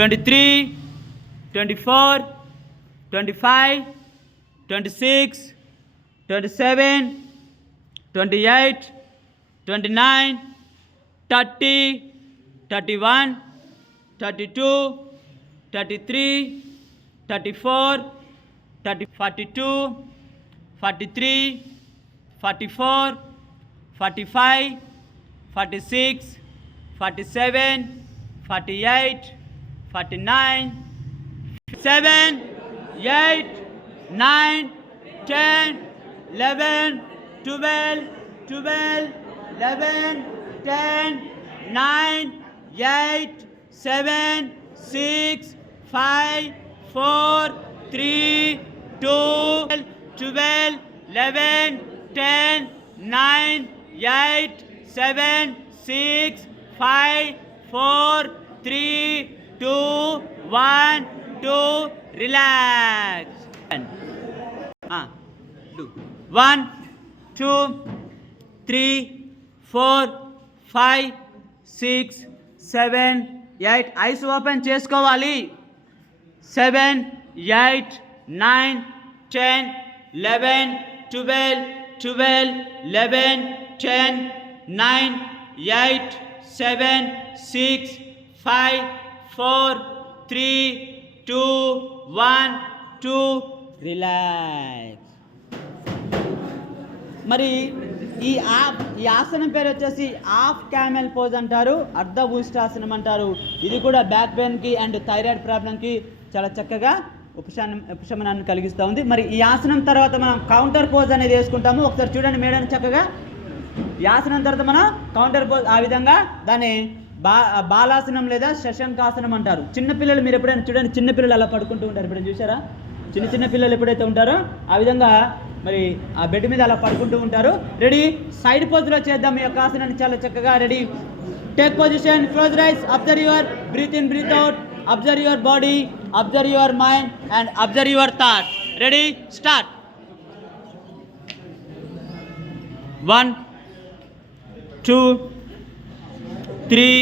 23, 24, 25, 26, 27, 28, 29, 30, 31, 32, 33, 34, 42, 43, 44, 45, 46, 47, 48, 49, 7, 8, 9, 10, 11, 12, 11, 10, 9, 8, 7, 6, 5, 4, 3, 2, 12, 11, 10, 9, 8, 7, 6, 5, 4, 3, 2, 1, 2, relax. Do 1, 2, 3, 4, 5, 6, 7, 8. Eyes open చేసుకోవాలి. 7, 8, 9, 10, 11, 12, 11, 10, 9, 8, 7, 6, 5, 4, 3, 2, 1, 2, relax. మరి ఈ ఆసనం పేరు వచ్చేసి హాఫ్ క్యామెల్ పోజ్ అంటారు, అర్ధ భూష్టాసనం అంటారు. ఇది కూడా బ్యాక్ పెయిన్కి అండ్ థైరాయిడ్ ప్రాబ్లంకి చాలా చక్కగా ఉపశమనాన్ని కలిగిస్తూ ఉంది. మరి ఈ ఆసనం తర్వాత మనం కౌంటర్ పోజ్ అనేది వేసుకుంటాము. ఒకసారి చూడండి మేడం చక్కగా. ఈ ఆసనం తర్వాత మనం కౌంటర్ పోజ్, ఆ విధంగా దాన్ని బాలాసనం లేదా శశంకాసనం అంటారు. చిన్నపిల్లలు మీరు ఎప్పుడైనా చూడండి, చిన్నపిల్లలు అలా పడుకుంటూ ఉంటారు. ఎప్పుడైనా చూసారా? చిన్న పిల్లలు ఎప్పుడైతే ఉంటారో ఆ విధంగా మరి ఆ బెడ్ మీద అలా పడుకుంటూ ఉంటారు. రెడీ? సైడ్ పోజ్లో చేద్దాం ఈ యొక్క ఆసనాన్ని చాలా చక్కగా. Ready? Take position, close eyes, observe your breath in, breath out, observe your body, observe your mind and observe your thoughts. Ready? Start. 1, 2, 3